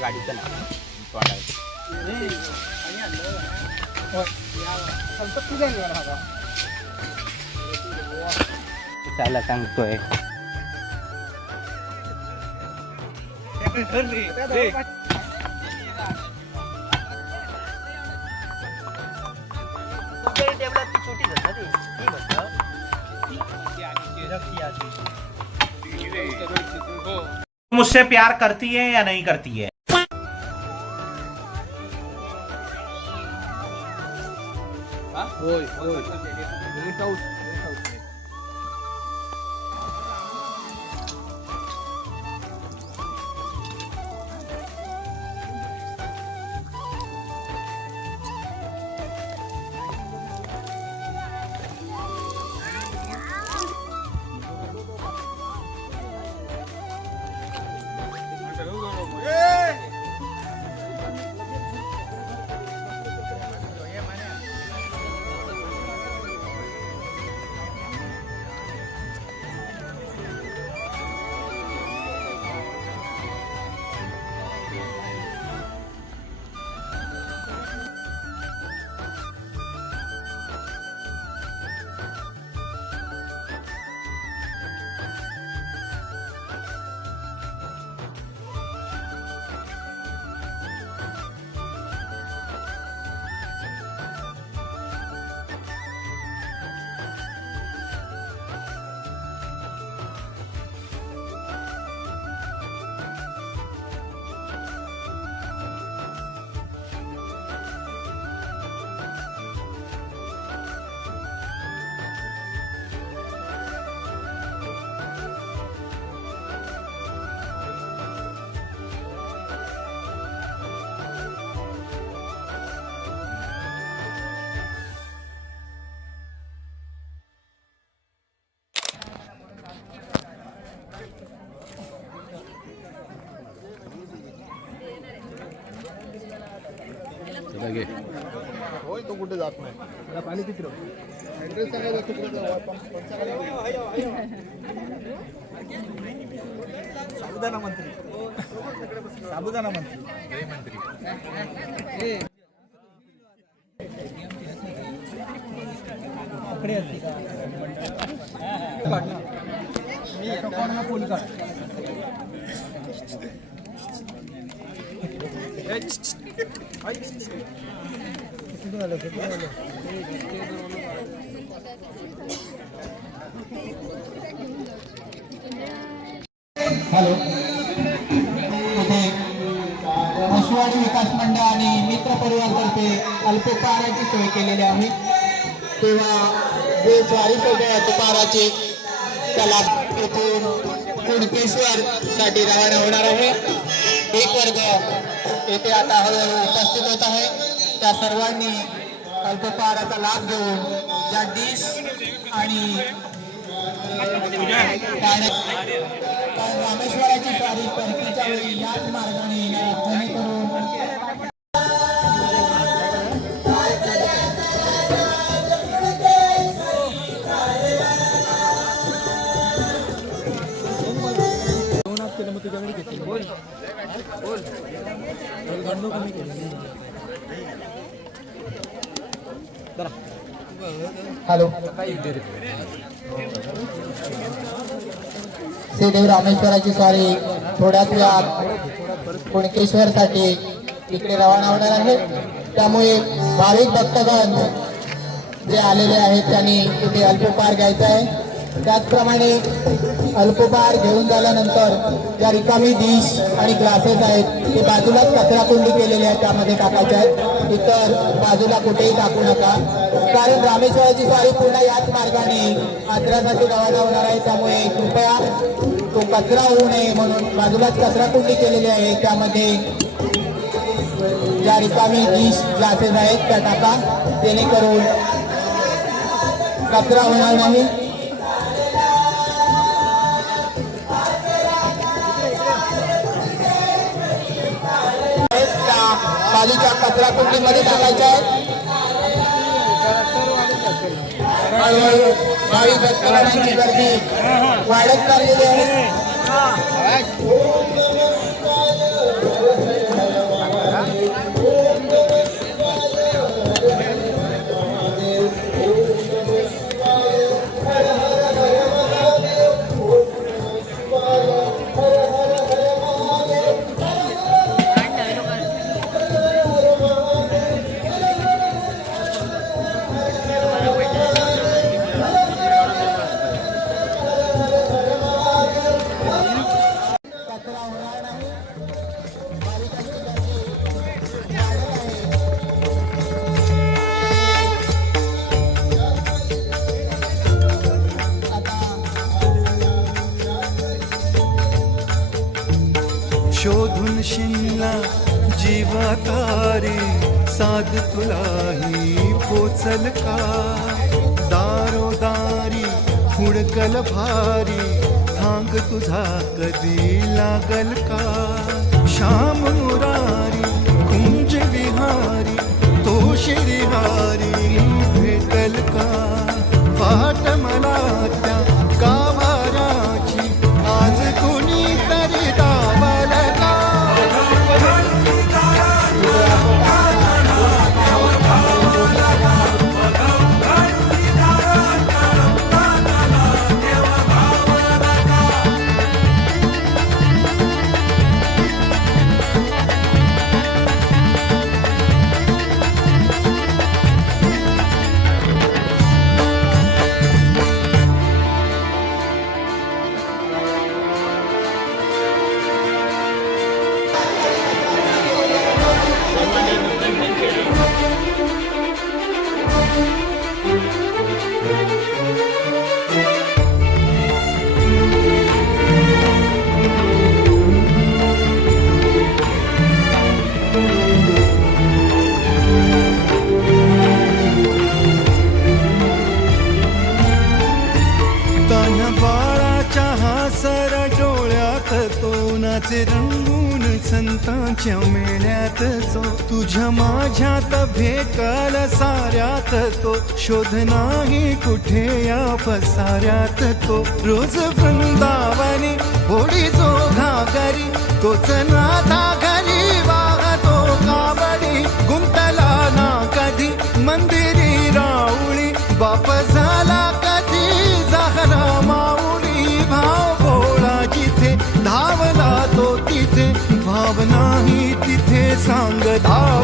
गाडीचं नाव त्याला सांगतोय मुझसे प्यार करती है या नहीं करती है? होय तो कुठे जात नाही त्याला पाणी किती ऍड्रेस साबुदाणा मंत्री साबुदाणा मंत्री हॅलो, इथे पशुवाडी विकास मंडळ आणि मित्र परिवारतर्फे अल्पोपहाराची सोय केलेली आहे. तेव्हा जे ज्वारी सोबत अल्पोपहाराचे त्याला येथून कुणकेश्वर साठी रवाना होणार आहे. एक वर्ग येथे आता हळूहळू उपस्थित होत आहे. त्या सर्वांनी अल्पोपहाराचा लाभ घेऊन ज्या डिश आणि रामेश्वराची स्वारी परतीच्या वेळी याच मार्गाने जेणेकरून हॅलो, श्रीदेव रामेश्वराची स्वारी थोड्याच वेळात कुणकेश्वर साठी इकडे रवाना होणार आहे. त्यामुळे भाविक भक्तगण जे आलेले आहेत त्यांनी इथे अल्पोपहार घ्यायचा आहे. त्याचप्रमाणे अल्पोपहार घेऊन झाल्यानंतर ज्या रिकामी डिश आणि ग्लासेस आहेत ते बाजूलाच कचराकुंडी केलेली आहे त्यामध्ये टाकायचे आहेत. इतर बाजूला कुठेही टाकू नका, कारण रामेश्वराची स्वारी पूर्ण याच मार्गाने आचऱ्यासाठी रवाना होणार आहे. त्यामुळे कृपया तो कचरा होऊ नये म्हणून बाजूलाच कचराकुंडी केलेली आहे. त्यामध्ये ज्या रिकामी डिश ग्लासेस आहेत त्या टाका, जेणेकरून कचरा होणार नाही. बाजूच्या कचरा कुंडीमध्ये टाकायच्या आहेत. हळूहळू भावी भक्तगणांची गर्दी वाढत चाललेली आहे. शोधून शिनला जीवा तारे साध तुलाही पोचल का दारोदारी हुडकल भारी थांग तुझा कधी लागल का श्याम मुरारी कुंज विहारी तो श्रीहारी भेटल का वाट मला त्या गाभाराची आज कुणी तरी दावल का तोनाचे रंगून संतांच्या मेळ्यात जो तुझ्या माझ्यात भेकल साऱ्यात तो शोध नाही कुठे या पसाऱ्यात तो रोज वृंदावनी होडी जो घागरी तोच नाथा घरी वाहतो कावडी गुंतला ना कधी मंदिरी राऊळी बाप झाला कधी जाहरा माऊली भाव भोळा जिथे धावला तो तिथे भावना ही तिथे सांग धाव